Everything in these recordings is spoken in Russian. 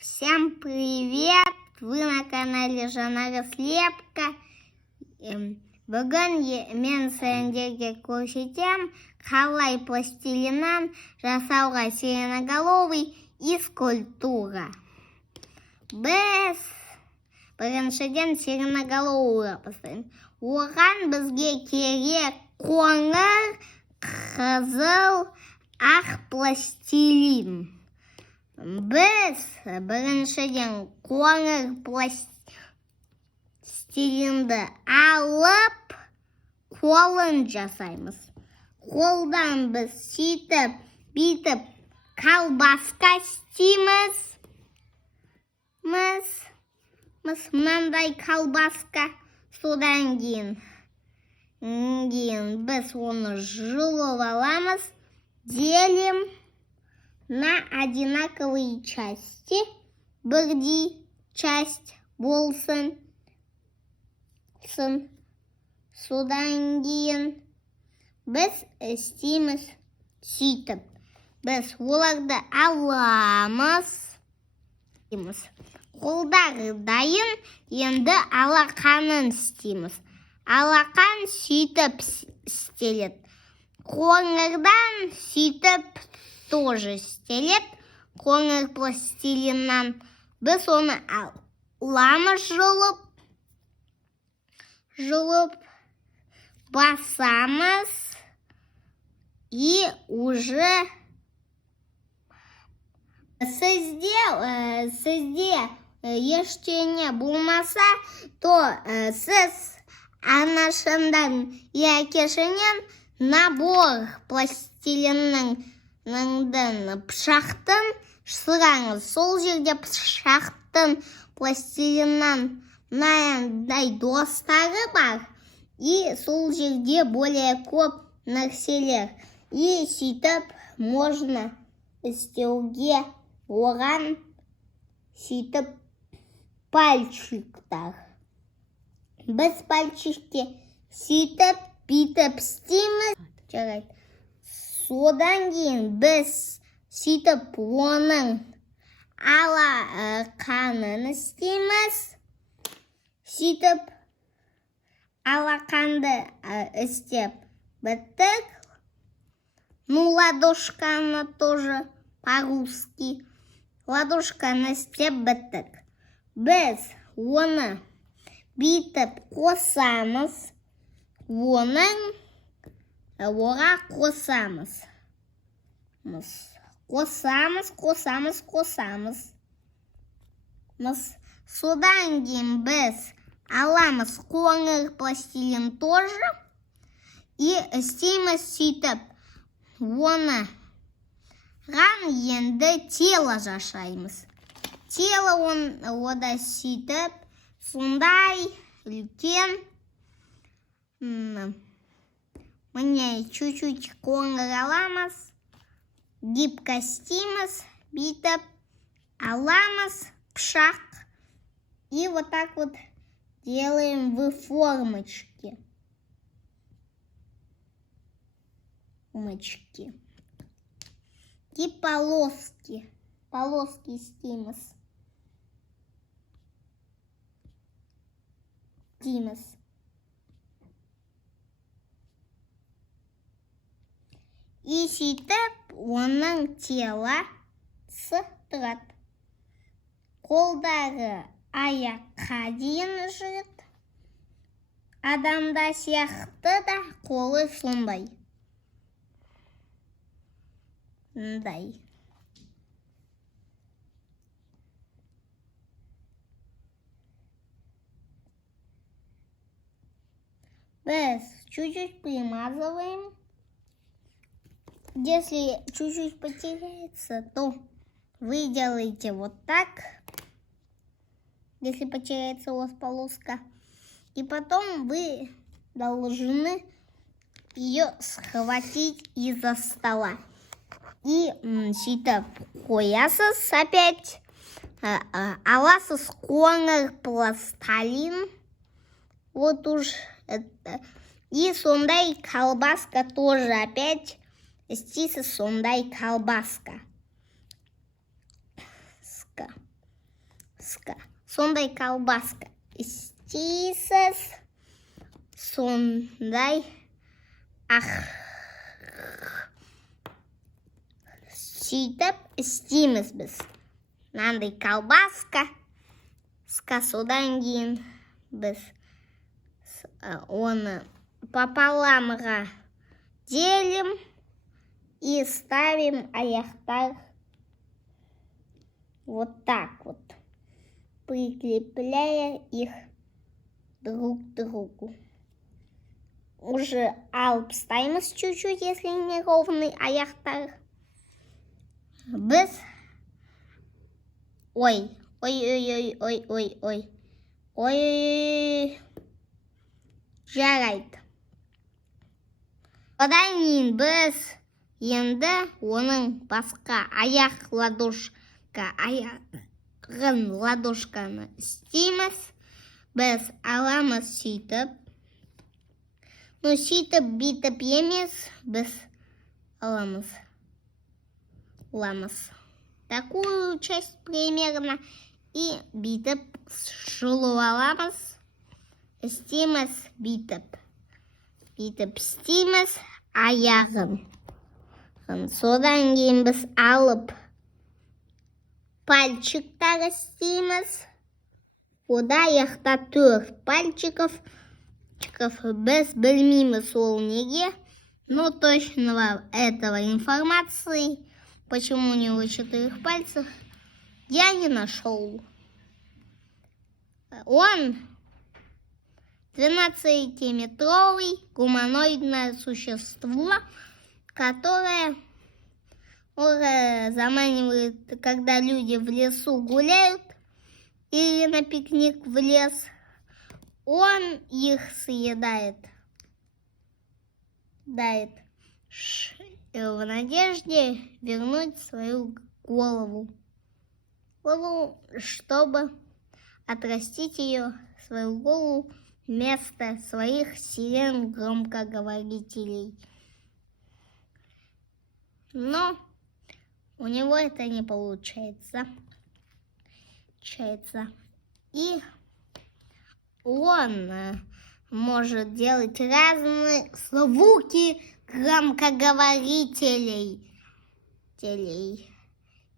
Всем привет! Вы на канале Жанара Слепка. Бүгін мен сендерге көрсетем қалай пластилиннан жасауға сиреноголовый и скульптура. Біз біріншіден сиреноголовый жасаймыз. Оған бізге керек қоңыр, қызыл, ақ пластилин. Біз біріншіден қоңыр пластилинді алып, қолын жасаймыз. Қолдан біз сөйтіп, бүйтіп колбаска істейміз. Мынандай колбаска. Содан кейін біз оны жұлып аламыз, делим на одинаковые части. Бірдей часть болсын. Содан кейін біз істейміз сөйтіп. Біз оларды аламыз. Қолдары дайын, енді алақанын істейміз. Алақан сөйтіп істеледі. Қоңырдан сөйтіп тоже істеледі. Қоңыр пластилиннан біз оны аламыз, жұлып басамыз и уже сізде ештеңе болмаса, то сіз анашындан якешінен набор пластилиннің пышақтың сұраңыз. Сол жерде пышақтың пластилиннан мынандай достары бар. И сол жерде более көп нәрселер. И сөйтіп можно істеуге оған сөйтіп пальчиктар. Біз пальчикке сөйтіп бүйтіп істейміз. Содан кейін біз сөйтіп оның алақанын істейміз. Сөйтіп алақанды істеп біттік. Ну, ладошканы тоже по-русски. Ладошканы істеп біттік. Біз оны бүйтіп қосамыз. Оға қосамыз. Содан кейін біз аламыз қоңыр пластилин тоже. И істейміз сөйтіп. Оны енді тело жасаймыз. Тело ода сөйтіп, сондай үлкен. Міне чуть-чуть қоңыр аламыз. Гибко істейміз, бүйтіп аламыз пышақ. И вот так вот делаем в формочке. И полоски істейміз. И сөйтіп оның телосы тұрады. Қолдары аяққа дейін жүреді. Адамда сияқты да қолы сондай. Біз чуть-чуть примазываем. Если чуть-чуть потеряется, то вы делаете вот так. Если потеряется у вас полоска. И потом вы должны ее схватить из-за стола. И сөйтіп қоясыз опять. Аласыз қоңыр пластилин. Вот уж это. И сондай колбаска тоже опять. Істейсіз сондай колбаска. колбаска. Сондай колбаска. Istīsas, сондай Сөйтіп істейміз біз. Мынандай колбаска. Содан кейін біз оны пополамға делим и ставим аяқтар вот так вот, прикрепляя их друг к другу. Уже алып тастаймыз чуть-чуть, если не ровный аяқтар. Біз ой, жарайды. Одан кейін біз енді оның басқа ладошканы істейміз. Біз аламыз сөйтіп. Сөйтіп емес, біз аламыз. Такую часть примерно. И бүйтіп жұлып аламыз. Істейміз бүйтіп істейміз аяғын. Содан кейін біз алып пальчиктар істейміз. Ода аяқта 4 пальчиков. Біз білмейміз ол неге. Но точного этого информации, почему у него 4 пальцев, я не нашел. Он 12-метровый гуманоидное существо, которое заманивает, когда люди в лесу гуляют или на пикник в лес, он их съедает. В надежде вернуть свою голову, чтобы отрастить свою голову вместо своих сирен громкоговорителей. Но у него это не получается. И он может делать разные звуки громкоговорителей.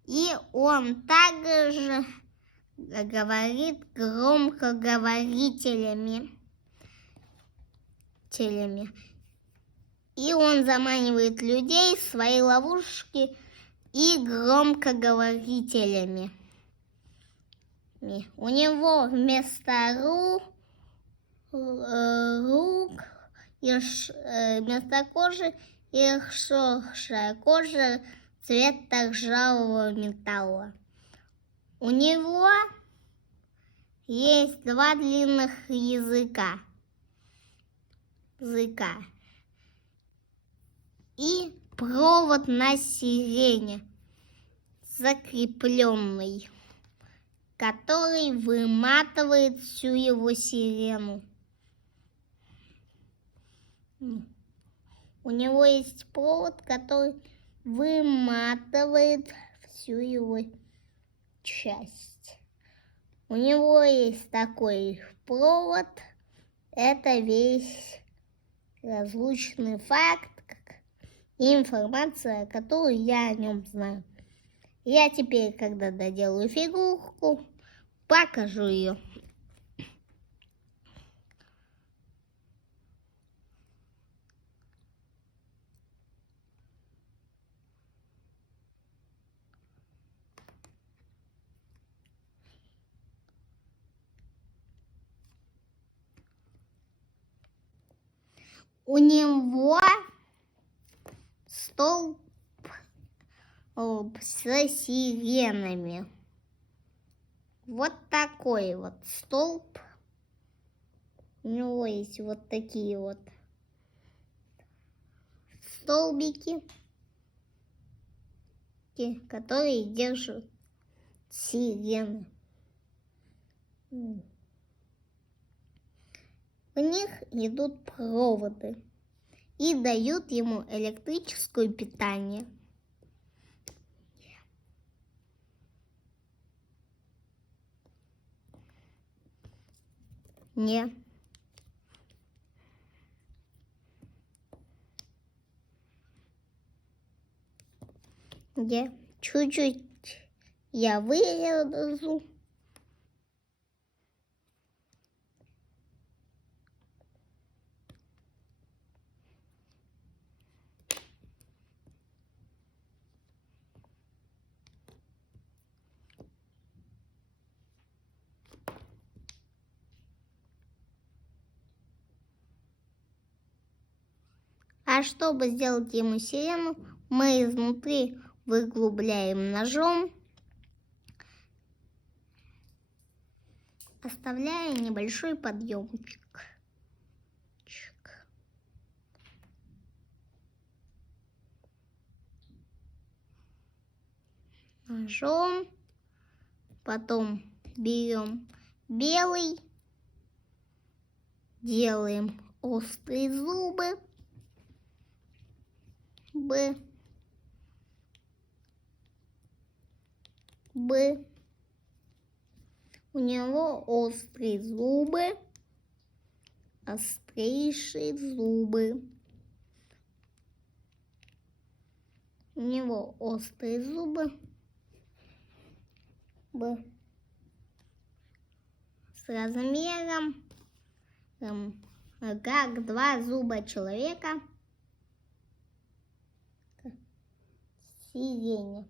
И он также говорит громкоговорителями. И он заманивает людей в свои ловушки и громкоговорителями. У него вместо рук и вместо кожи иссохшая кожа цвета ржавого металла. У него есть 2 длинных языка. И провод на сирене, закрепленный, который выматывает всю его сирену. У него есть провод, который выматывает всю его часть. У него есть такой провод. Это весь различный факт и информация, которую я о нем знаю. Я теперь, когда доделаю фигурку, покажу ее. У него столб с сиренами. Вот такой вот столб. У него есть вот такие вот столбики, которые держат сирены. В них идут проводы и дают ему электрическое питание. Не. Где? Чуть-чуть я вырежу. А чтобы сделать ему сирену, мы изнутри выглубляем ножом, оставляя небольшой подъемчик. Ножом. Потом берем белый, делаем острые зубы. Б. У него острые зубы, острейшие зубы. У него острые зубы. Б. С размером, как 2 зуба человека. Сирене.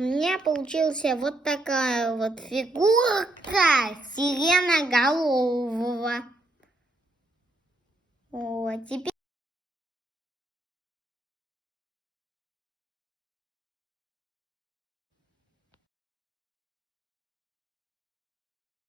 У меня получилась вот такая вот фигурка сиреноголового. Вот, теперь